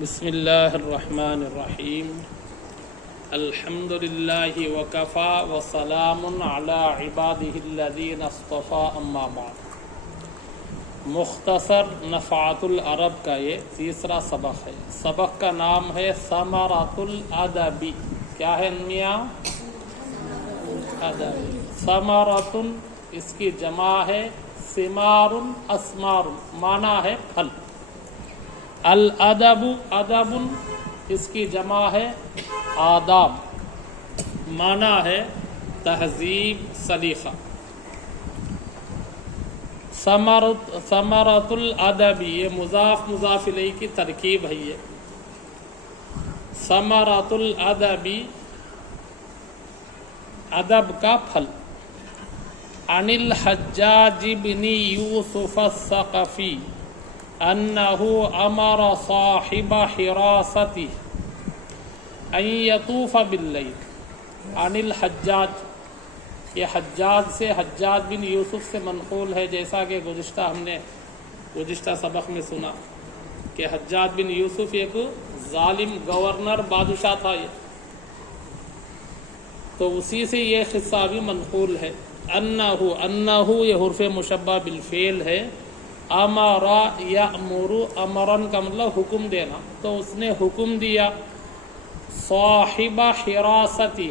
بسم اللہ الرحمن الرحیم الحمد للہ وکفا وسلام علی عبادہ الذین اصطفیٰ اما بعد۔ مختصر نفعات العرب کا یہ تیسرا سبق ہے۔ سبق کا نام ہے ثمرۃ الادب۔ کیا ہے میاں؟ ادب۔ ثمرۃ اس کی جمع ہے ثمار اسمار، معنی ہے پھل۔ الادب ادب اس کی جمع ہے آداب، معنی ہے تہذیب سلیقہ۔ ثمرۃ الادب یہ مضاف مضاف الیہ کی ترکیب ہے۔ یہ ثمرۃ الادب ادب کا پھل۔ عن الحجاج بن یوسف الثقفی انہ امر صاحب حراستہ ان یطوف باللیل۔ عن الحجاج یہ حجاج سے، حجاج بن یوسف سے منقول ہے، جیسا کہ ہم نے گزشتہ سبق میں سنا کہ حجاج بن یوسف ایک ظالم گورنر بادشاہ تھا، تو اسی سے یہ قصہ بھی منقول ہے۔ انہ یہ حرف مشبہ بالفعل ہے۔ امر یامر، امرن کا مطلب حکم دینا، تو اس نے حکم دیا صاحب حراستہ،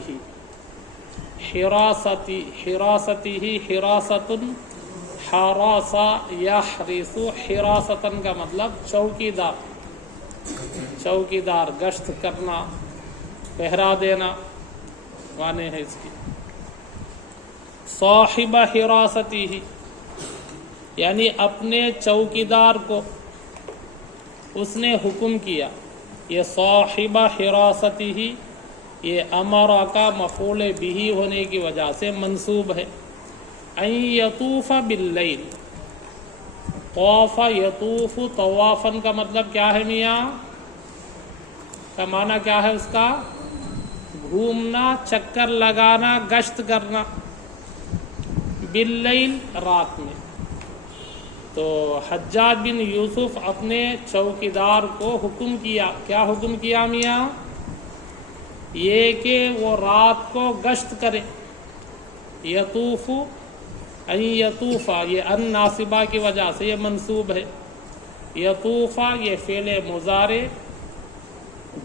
حراستہ حراست حراس یحرس، حراستن کا مطلب چوکیدار، چوکیدار، گشت کرنا، پہرا دینا معنی ہے اس کی۔ صاحب حراستہ یعنی اپنے چوکیدار کو اس نے حکم کیا۔ یہ صاحب حراستہ یہ امر کا مفعول بہ ہونے کی وجہ سے منصوب ہے۔ ان یطوف باللیل، طوف یطوف طوافن کا مطلب کیا ہے میاں؟ کا معنی کیا ہے اس کا؟ گھومنا، چکر لگانا، گشت کرنا۔ باللیل رات میں۔ تو حجاج بن یوسف اپنے چوکیدار کو حکم کیا، کیا حکم کیا میاں؟ یہ کہ وہ رات کو گشت کرے۔ یطوف ان یطوف یہ ان ناصبہ کی وجہ سے یہ منصوب ہے۔ یطوف یہ فعل مضارع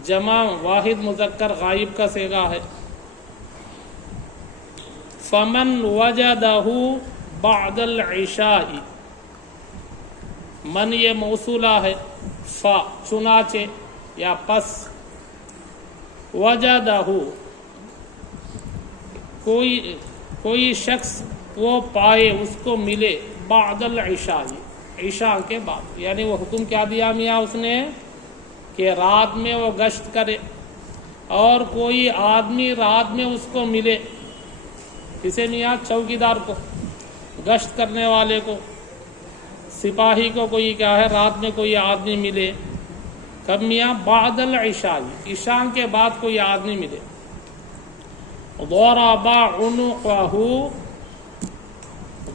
جمع واحد مذکر غائب کا صیغہ ہے۔ فمن وجدہ بعد العشاء، من یہ موصولہ ہے، فا چنانچہ یا پس، وجدہ کوئی شخص وہ پائے، اس کو ملے، بعد العشاء عشاء کے بعد، یعنی وہ حکم کیا دیا میاں اس نے کہ رات میں وہ گشت کرے، اور کوئی آدمی رات میں اس کو ملے، کسے میاں؟ چوکیدار کو، گشت کرنے والے کو، سپاہی کو کوئی کیا ہے رات میں کوئی آدمی ملے۔ کب میاں؟ بعد العشاء، عشاء کے بعد کوئی آدمی ملے۔ ضرب عنقہ،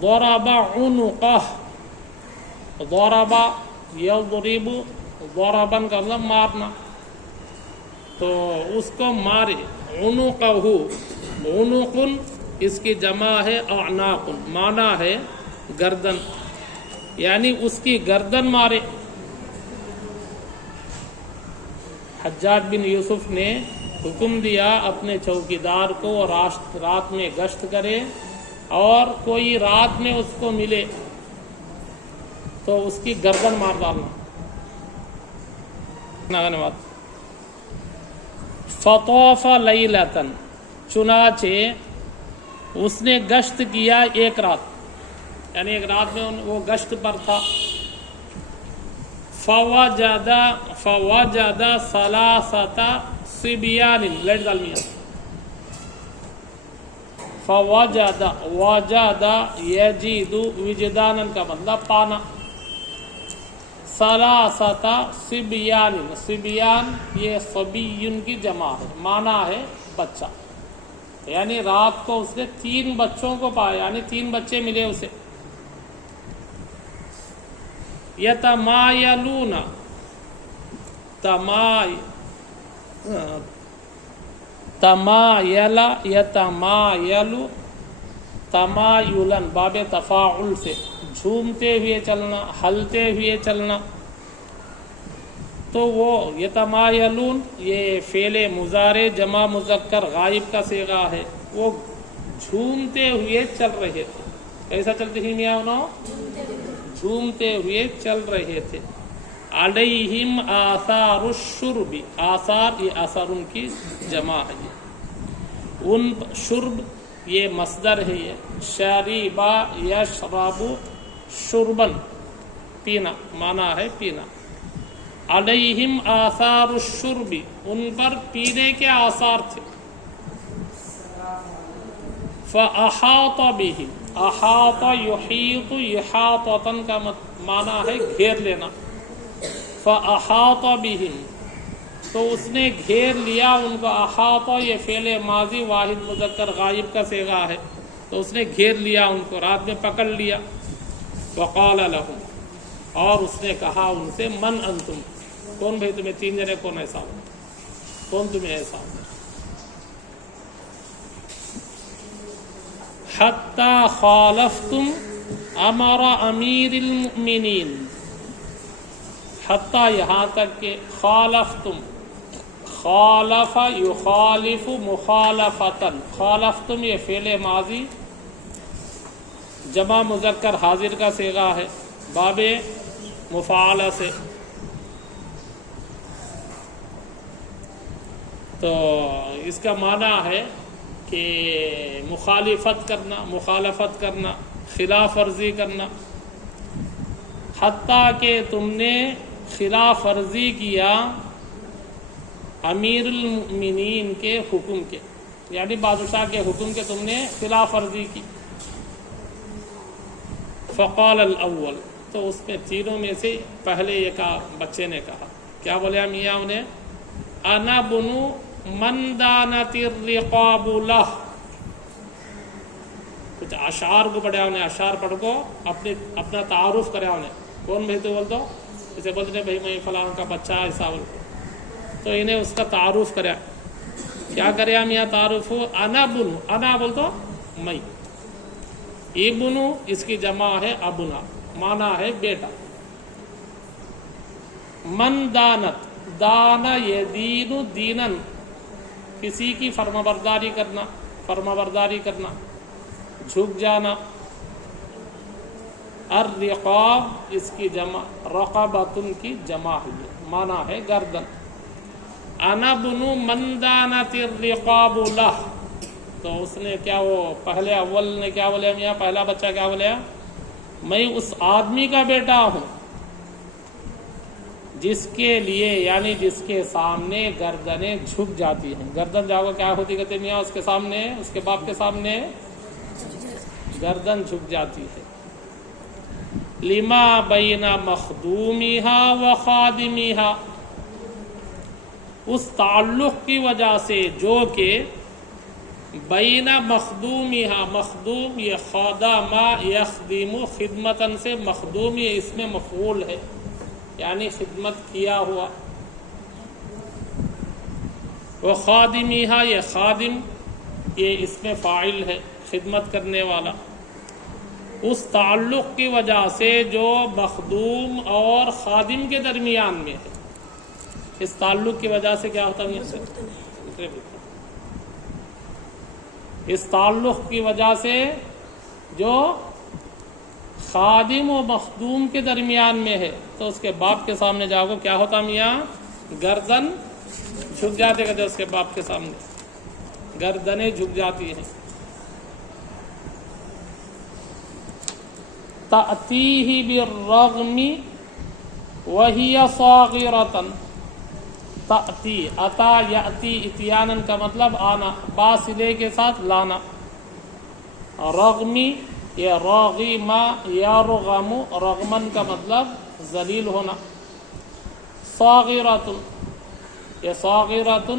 ضرب عنقہ، ضرب یضرب، ضربن کا مطلب مارنا، تو اس کو مارے۔ عنقہ، عنق اس کی جمع ہے اعناق، معنی ہے گردن، یعنی اس کی گردن مارے۔ حجاج بن یوسف نے حکم دیا اپنے چوکیدار کو رات میں گشت کرے، اور کوئی رات میں اس کو ملے تو اس کی گردن مار ڈالنا۔ فطاف لیلۃ، چنانچہ اس نے گشت کیا ایک رات، یعنی ایک رات میں وہ گشت پر تھا۔ فوجد ثلاثۃ صبیان، لیٹ ڈالمیاں، فوجد، وجد یجد وجدانا کا مطلب پانا، ثلاثۃ صبیان، صبیان یہ صبی کی جمع ہے، معنی ہے بچہ، یعنی رات کو اس نے 3 بچوں کو پایا، یعنی 3 بچے ملے اسے۔ یتمایلون تمایل یتمایل تمایلن باب تفاعل سے جھومتے ہوئے چلنا، ہلتے ہوئے چلنا. تو وہ یتمایلون یہ فعل مضارع جمع مذکر غائب کا صیغہ ہے. وہ جھومتے ہوئے چل رہے تھے. کیسا چلتے تھے میاں انہوں؟ جھومتے ہوئے چل رہے تھے. علیہم آثار الشرب، آثار یہ آثار ان کی جمع ہے. ان شرب یہ مصدر ہے. یہ شریبا یشرب شربن پینا، معنی ہے پینا. علیہم آثار الشرب ان پر پینے کے آثار تھے. فاحاط بہم، احاط یحیط احاطۃ کا معنی ہے گھیر لینا. فاحاط بہم تو اس نے گھیر لیا ان کو. احاط یہ فعل ماضی واحد مذکر غائب کا صیغہ ہے. تو اس نے گھیر لیا ان کو، رات میں پکڑ لیا. وقال لهم اور اس نے کہا ان سے من انتم، کون بھائی تمہیں تین جنے کون ایسا ہو، کون تمہیں ایسا ہو. حتی خالفتم امر امیر المؤمنین، حتی یہاں تک کہ خالفتم، خالف یخالف مخالفتن، خالفتم یہ فعل ماضی جمع مذکر حاضر کا صیغہ ہے باب مفاعلہ سے. تو اس کا معنی ہے کہ مخالفت کرنا، مخالفت کرنا، خلاف ورزی کرنا. حتیٰ کہ تم نے خلاف ورزی کیا امیر المؤمنین کے حکم کے، یعنی بادشاہ کے حکم کے تم نے خلاف ورزی کی. فقال الاول تو اس میں تینوں میں سے پہلے ایک بچے نے کہا، کیا بولے میاں انہیں؟ انا بنو من دانت الرقاب لہ. کچھ اشعار کو پڑھا انہیں، اشعار پڑھ کو اپنا تعارف کرا انہیں. کون بھائی تو بول دو، اسے بولتے بھائی میں فلاں کا بچہ ایسا بول. تو انہیں اس کا تعارف کرا. کیا کرے ہم یہاں تعارف ہو؟ انا بنو، انا بول تو میں. ابنو اس کی جمع ہے ابنا، مانا ہے بیٹا. من دانت، دانا یدین دینن کسی کی فرما برداری کرنا، فرما برداری کرنا، جھک جانا. الرقاب اس کی جمع رقبتن کی جمع ہے، مانا ہے گردن. انا بنو من دانت الرقاب لہ. تو اس نے کیا، وہ پہلے اول نے کیا بولے میاں، پہلا بچہ کیا بولے؟ میں اس آدمی کا بیٹا ہوں جس کے لیے، یعنی جس کے سامنے گردنیں جھک جاتی ہیں. گردن جاؤ کیا ہوتی کہتے میاں؟ اس کے سامنے، اس کے باپ کے سامنے گردن جھک جاتی ہے. لما بین مخدومیہا و خادمیہا، اس تعلق کی وجہ سے جو کہ بین مخدومیہا، مخدوم یہ خادم یخدم خدمتن سے مخدوم یہ اس میں مفعول ہے، یعنی خدمت کیا ہوا. وہ خادمیہا یہ خادم یہ اس میں فاعل ہے، خدمت کرنے والا. اس تعلق کی وجہ سے جو مخدوم اور خادم کے درمیان میں ہے. اس تعلق کی وجہ سے کیا ہوتا ہے؟ اس تعلق کی وجہ سے جو خادم و مخدوم کے درمیان میں ہے، تو اس کے باپ کے سامنے جاؤ کیا ہوتا میاں؟ گردن جھک جاتے کہتے اس کے باپ کے سامنے گردنیں جھک جاتی ہیں. تأتیہ بالرغم وہی صاغرۃ. تأتی اتا یأتی اتیانن کا مطلب آنا، با صلے کے ساتھ لانا. رغمی یہ راغما یرغم، رغمن کا مطلب ذلیل ہونا. صاغرۃ یہ صاغرۃ،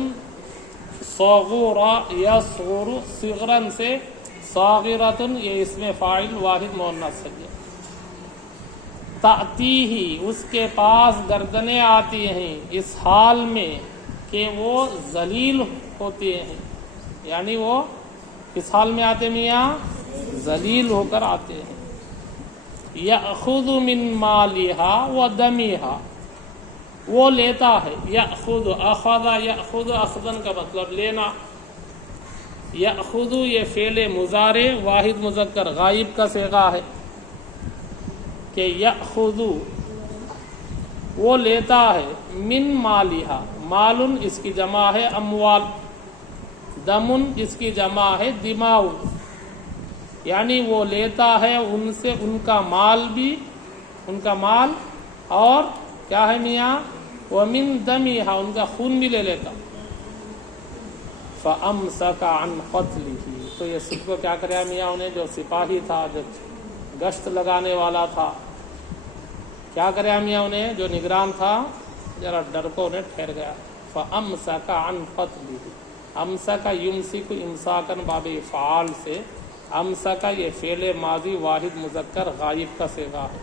صغورا یصغر صغرن سے صاغرۃ یہ اس میں فاعل واحد مؤنث ہے. تأتی ہی اس کے پاس گردنیں آتی ہیں اس حال میں کہ وہ ذلیل ہوتے ہیں، یعنی وہ کس حال میں آتے میاں؟ ذلیل ہو کر آتے ہیں۔ یأخذ من مالہا و دمیہا، وہ لیتا ہے، یأخذ اخذ یأخذ اخذن کا مطلب لینا، یأخذ یہ فعل مضارع واحد مذکر غائب کا صیغہ ہے کہ یأخذ وہ لیتا ہے، من مالہا، مالن اس کی جمع ہے اموال، دمن اس کی جمع ہے دماؤ، یعنی وہ لیتا ہے ان سے ان کا مال بھی، ان کا مال، اور کیا ہے میاں؟ ومن دمیہا، ان کا خون بھی لے لیتا۔ فَأَمْسَكَ عَنْ قَتْلِهِ، تو یہ سب کو کیا کریا میاں؟ انہیں جو سپاہی تھا، جو گشت لگانے والا تھا، کیا کریا میاں؟ انہیں جو نگران تھا ذرا ڈر کو انہیں ٹھہر گیا۔ فَأَمْسَكَ عَنْ قَتْلِهِ، امسک یمسک امساکن باب افعال سے، امسک یہ فعل ماضی واحد مذکر غائب کا صیغہ ہے،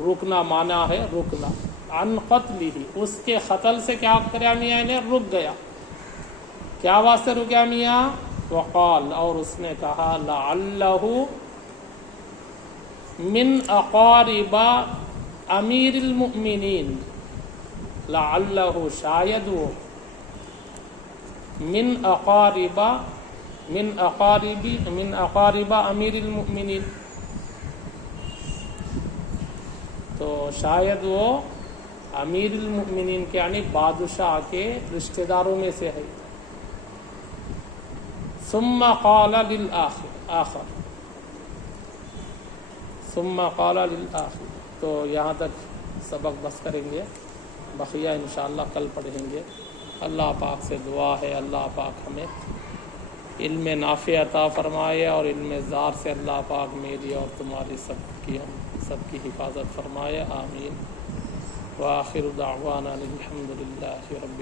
رکنا معنی ہے رکنا، عن قتلہ اس کے قتل سے کیا کریا میاں؟ انہیں رک گیا، کیا واسطے رکیا میاں؟ وقال، اور اس نے کہا، لعلہ من اقارب امیر المؤمنین، لعلہ شاید وہ، من اقارب امیر المؤمنین، تو شاید وہ امیر المؤمنین کے یعنی بادشاہ کے رشتہ داروں میں سے ہے۔ ثم قال للآخر، ثم قال للآخر، تو یہاں تک سبق بس کریں گے، بقیہ انشاءاللہ کل پڑھیں گے۔ اللہ پاک سے دعا ہے اللہ پاک ہمیں علم نافع عطا فرمائے، اور علم زار سے اللہ پاک میری اور تمہاری سب کی حفاظت فرمائے، آمین۔ وآخر دعوانا الحمد للہ رب